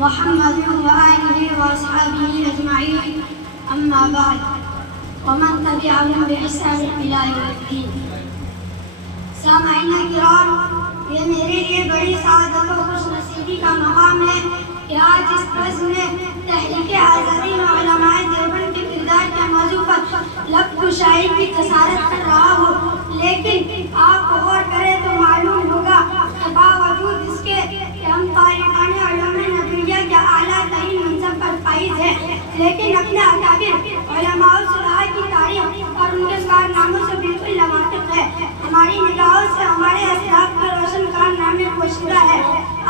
मुहम्मद व आलिहि व अस्हाबिहि अजमईन, अम्मा बाद, वमन तबिअहुम बिइहसान इला यौमिद्दीन। सामाईन किराम, ये मेरे लिए बड़ी सआदत और खुशनसीबी का मकाम है कि आज इस बज़्म में तहरीक आज़ादी में उलमाए देवबंद के किरदार के मौजू पर लफ्ज़-ओ-शायरी की जसारत कर रहा हूँ। लेकिन आप गौर करें तो मालूम होगा कि बावजूद इसके कि हम तारीख़ान उलमा नबविय्या के आला तरीन मंसब पर फाइज़ है, लेकिन अपने अकाबिर उलमाए सुलहा की तारीख़ और उनके कारनामों से बिल्कुल नावाकिफ़ है। हमारी निगाहों से हमारे असलाफ के रोशन कारनामे पोशीदा है।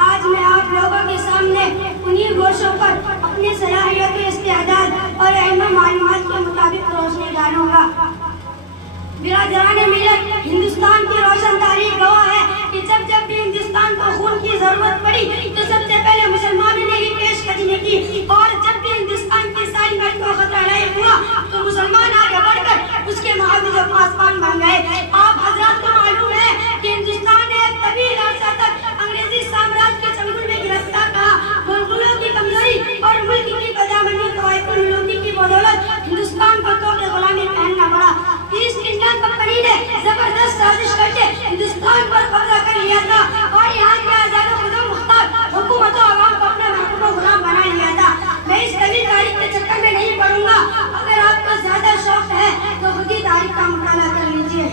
आज मैं आप लोगों के सामने उन्हीं गोशों पर अपनी सलाहियत, इस्तेदाद और इल्म मालूमात के मुताबिक रोशनी डालूंगा। बिरादराने मिलत, हिंदुस्तान की रोशन तारीख गवाह है कि जब जब भी हिंदुस्तान को खून की जरूरत पड़ी तो सबसे पहले मुसलमानों ने ही पेशकदमी की, और जब भी हिंदुस्तान की सालमत को खतरा लायक हुआ तो मुसलमान आगे बढ़कर उसके महाबूब और पासबान बन गए। आप हजरात को मालूम है कि हिंदुस्तान ने एक तवील अरसा तक अंग्रेजी साम्राज्य के चंगुल में गिरफ्तार रहा। मुल्कों की कमजोरी और मुल्क की बदामनी तवाइकुल मुल्की की बदौलत हिंदुस्तान को तो गुलामी पहनना पड़ा। ईस्ट इंडिया कंपनी ने जबरदस्त साजिश करके हिंदुस्तान पर कब्जा कर लिया था और यहाँ के आजाद खुदा मुख्तार हुकूमत और आवाम को अपना महबूब गुलाम बना लिया था। मैं इस तवील तारीख के चक्कर में नहीं पड़ूंगा। अगर आपको ज्यादा शौक है तो खुद ही तारीख का मुताला कर लीजिए।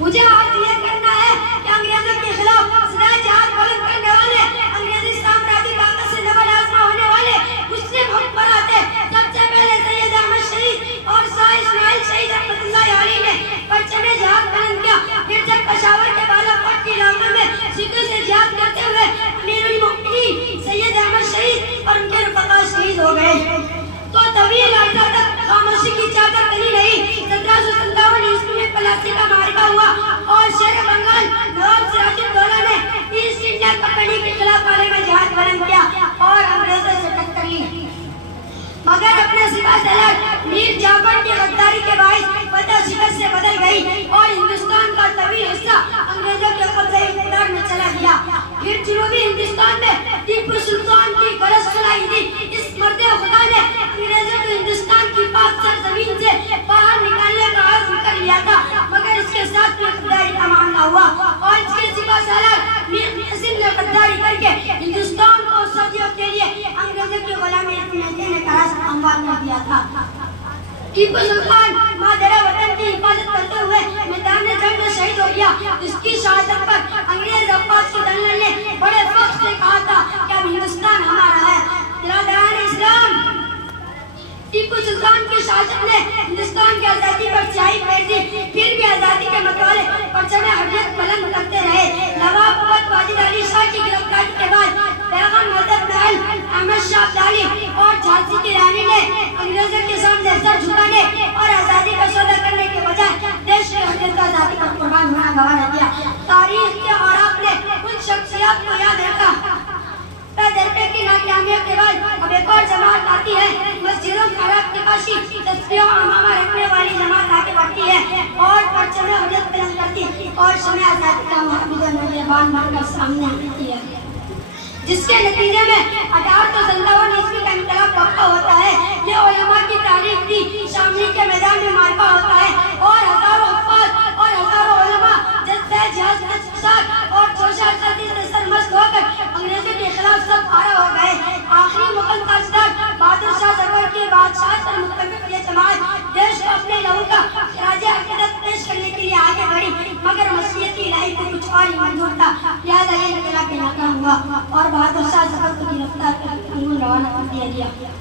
मुझे आज ये करना है कि अंग्रेजों के खिलाफ सदा जहाद बुलंद करने वाले, अंग्रेजी साम्राज्य ताकत से नवल आजमा होने वाले मुस्लिम हुक्मरान थे। सबसे पहले सैयद अहमद शहीद और शाह इस्माइल शहीद रहमतुल्लाह अलैह ने परचम जहाद बुलंद किया। फिर जब पेशावर के बालाकोट के इलाके में सिखों से जहाद करते हुए अमीरुल मोमिनीन सैयद अहमद शहीद और उनके रफ़ीक़ा शहीद हो गए तो तवील अर्सा तक खामोशी की चादर तनी रही। 1757 ईस्वी में प्लासी का मार्का हुआ और शेर बंगाल नवाब सिराजुद्दौला ने ईस्ट इंडिया कंपनी के खिलाफ वाले में जहाद बुलंद किया और अंग्रेजों से टक्कर ली, मगर अपने सिपा सलार मीर जाफर की गद्दारी के बाइस फतह शिकस्त से बदल गई और हिंदुस्तान का तवील हिस्सा अंग्रेजों के कब्जे इख्तियार में चला गया। फिर जनूबी हिंदुस्तान में टीपू सुल्तान की गरज सुनाई दी। इस मर्दे खुदा ने अंग्रेजों को हिंदुस्तान की पाक सरजमीन से बाहर निकालने का आज़्म कर लिया था, मगर इसके साथ में गद्दारी का मामला हुआ और इसके सिपा सलार मीर कासिम ने गद्दारी करके हिंदुस्तान को सदियों के लिए अंग्रेजों की गुलामी में देने का रास्ता हमवार कर दिया था। टीपू सुल्तान मादरे वतन की हिफाजत करते हुए मैदान जंग में शहीद हो गया। इसकी शहादत पर अंग्रेज अब्बास के जनरल ने बड़े फख्र से कहा था कि अब हिंदुस्तान हमारा है। बिरादरान इस्लाम, टीपू सुल्तान की शासन ने हिंदुस्तान की आजादी पर स्याही फेर दी, फिर भी आजादी के मतवाले परचम हर्रियत बुलंद करते रहे। नवाब अवध वाजिद अली शाह की गिरफ्तारी के बाद पैगम हजरत महल अहमद शाह अब्दाली और झांसी की रानी ने अंग्रेजों के सामने सर झुकाने और आजादी का सौदा करने के बजाय देश की हर्रियत का आजादी पर कुर्बान होना गवारा दिया। तारीख के और आपने उन शख्सियत को याद रखा। दरपे की नाकामियों के बाद अब एक और जमात आती है। मस्जिदों खराब के पासी तस्बीह और इमामा रखने वाली जमात आगे बढ़ती है और परचम हर्रियत बुलंद करती और शम्ए आजादी का महबूब नौजवान बनकर सामने आती है, जिसके नतीजे में 1857 ईस्वी का इनकलाब पक्का होता है। ये उलमा की तारीख थी। शामली के मैदान में मारका होता है और हजारों हुफ़ाज़ और हजारों उलमा जज्बे जिहाद के साथ और जोशा सर्दी से सरमस्त होकर अंग्रेजों के खिलाफ सब आरा हो गए। आखिरी मुगल ताजदार बहादुर शाह जफर के बादशाह पर मुतफ़िक़ ये जमात देश को अपने लहू का खराज अक़ीदत पेश करने के लिए आगे बढ़ी, मगर मशीयत इलाही को कुछ और ही मंजूर था। लिहाजा ये इनकलाब नाकाम हुआ और बहादुर शाह जफर को गिरफ्तार कर रवाना कर दिया गया।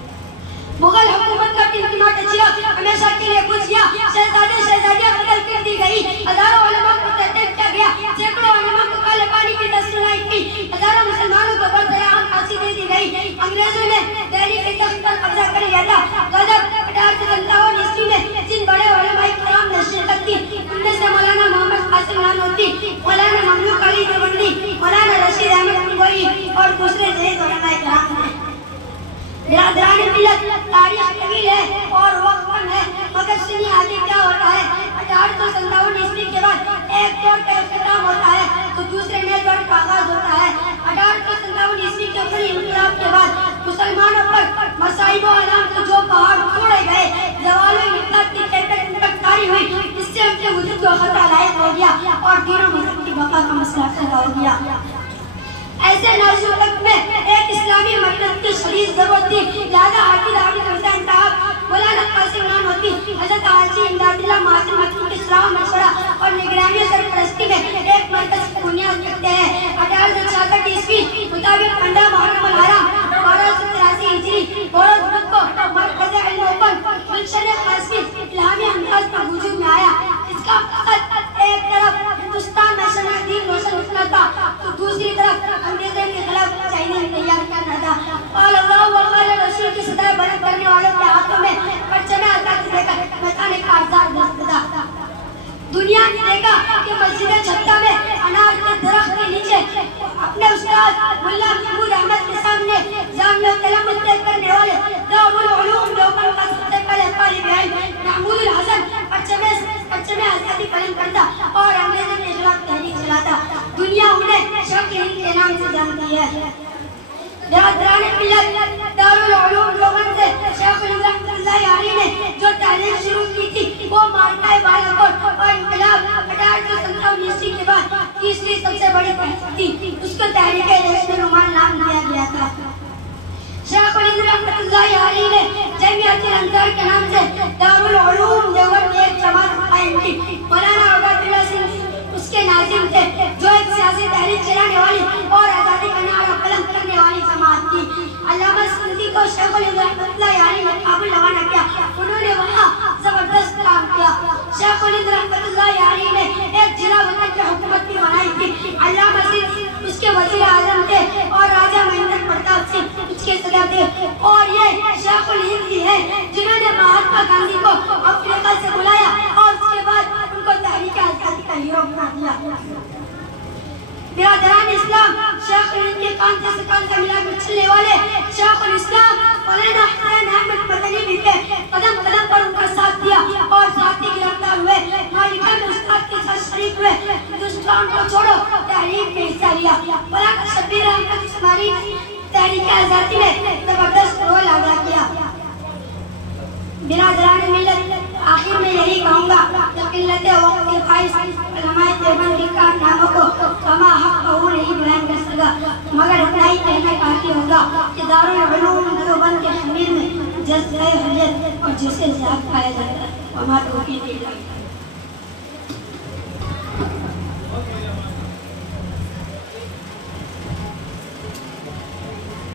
मुगल हुकूमत का टिमटिमाता चिराग हमेशा के लिए बुझ गया। शहजादे शहजादियां कत्ल कर दी गई, हजारों उलमा को तहरीर किया गया, सैकड़ों उलमा को काले पानी की दस्त सुनाई की, हजारों मुसलमानों को बरदराम फांसी दे दी गई। अंग्रेजों ने दिल्ली के तख्त पर कब्जा कर लिया था। गजब 1857 ईस्वी में जिन बड़े उलमा किराम ने शिरकत की, उनमें से मौलाना मोहम्मद कासिम नानोती, मौलाना ममलूक अली देवबंदी, मौलाना रशीद अहमद गंगोई और दूसरे जैसे उलमा किराम हैं। बिरादरान मिल्लत, तारीख तवील है और वक्त कम है, मगर सुनिए आगे क्या होता है। 1857 ईस्वी के बाद एक दौर का इख्तिताम होता है तो दूसरे नए दौर का आगाज होता है। 1857 ईस्वी के फरी इनकलाब के बाद मुसलमानों पर मसाइब और आलम के जो पहाड़ तोड़े गए, जवालों इनकलाब की कैफियत तारी हुई, इससे उनके वजूद को खतरा लायक हो गया और दीनों मजहब की बका का मसला पैदा हो गया। ऐसे नाज़ुक वक्त में एक इस्लामी मदद की शदीद जरूरत थी। लिहाजा हाफिज आबिद हुसैन साहब, मौलाना कासिम नानोती, हज़रत हाजी इमदादुल्लाह मासिम मखदूम की सलाह मशवरा और निगरानी और सरपरस्ती में एक मरकज़ की बुनियाद रखते हैं। 1866 ईस्वी मुताबिक 15 मुहर्रम अल हराम 1283 हिजरी बरोज को मरकज़ इल्म ओपन गुलशन क़ासमी इल्हामी अंदाज पर वजूद में आया। इसका मकसद एक तरफ हिंदुस्तान में शरअ दीन रोशन करना था, तो दूसरी तरफ अंग्रेजों के खिलाफ चाइनीज तैयार करना था। और अल्लाह व रसूल की सदाएं बुलंद करने वालों के हाथों में परचम आज़ादी देकर बचाने का आज़ाद दस्त था। दुनिया ने देखा कि मस्जिद छत्ता में अनार के दरख्त के नीचे अपने उस्ताद मुल्ला महमूद अहमद के सामने जामिया तलम्मुज़ करने वाले दारुल उलूम देवबंद का सबसे पहले तालिब इल्म महमूद हसन परचम आज़ादी बुलंद करता और अंग्रेजों के खिलाफ तहरीक चलाता। दुनिया उन्हें शौक़ हिंद के नाम से जानती है। बिरादरान मिल्लत दारुल उलूम देवबंद से शेख रहमतुल्लाह अलैह ने जो तहरीक शुरू की थी वो मार्का बालाकोट और इनकलाब 1857 ईस्वी के बाद तीसरी सबसे बड़ी तहरीक थी। उसको तहरीक रेशमी रुमाल नाम दिया गया था। शेख रहमतुल्लाह अलैह ने जमीयतुल अंसार के नाम से दारुल उलूम देवबंद में एक जमात कायम की। मौलाना अब्दुल्लाह सिंह उसके नाज़िम थे, जो एक सियासी तहरीक चलाने वाली और आज़ादी का नारा बुलंद करने वाली जमात थी। अल्लामा सिंधी को शेख रहमतुल्लाह अलैह ने काबुल रवाना किया। उन्होंने वहाँ जबरदस्त काम किया। शेख रहमतुल्लाह अलैह ने एक जिला वतन की हुकूमत भी बनाई थी। अल्लामा सिंधी उसके वज़ीर आज़म थे और राजा महेंद्र प्रताप सिंह उसके सदर थे। और ये शेख हिंद है जिन्होंने महात्मा गांधी को अफ्रीका से बुलाया और उसके बाद उनको तहरीक आज़ादी का हीरो बना दिया। बिरादरान इस्लाम, शेख हिंद के कान से कान का मिला कर चलने वाले शेख इस्लाम मौलाना हुसैन अहमद मदनी भी थे। कदम कदम पर उनका साथ दिया और साथ ही गिरफ्तार हुए। मालिका में उस्ताद के साथ शरीक हुए। हिंदुस्तान को छोड़ो तहरीक में हिस्सा लिया। मौलाना शब्बीर अहमद उस्मानी तहरीक आज़ादी में जबरदस्त रोल अदा किया। बिरादरान मिल्लत, आखिर में यही कहूँगा कि किल्लत वक्त के ख्वाहिश उलमाए देवबंद के कारनामों को कमा हक वो नहीं बयान कर सका, मगर इतना ही कहना काफी होगा कि दारुल उलूम देवबंद के खमीर में जज्बे हुर्रियत और जिसे ज़ात पाया जाता है।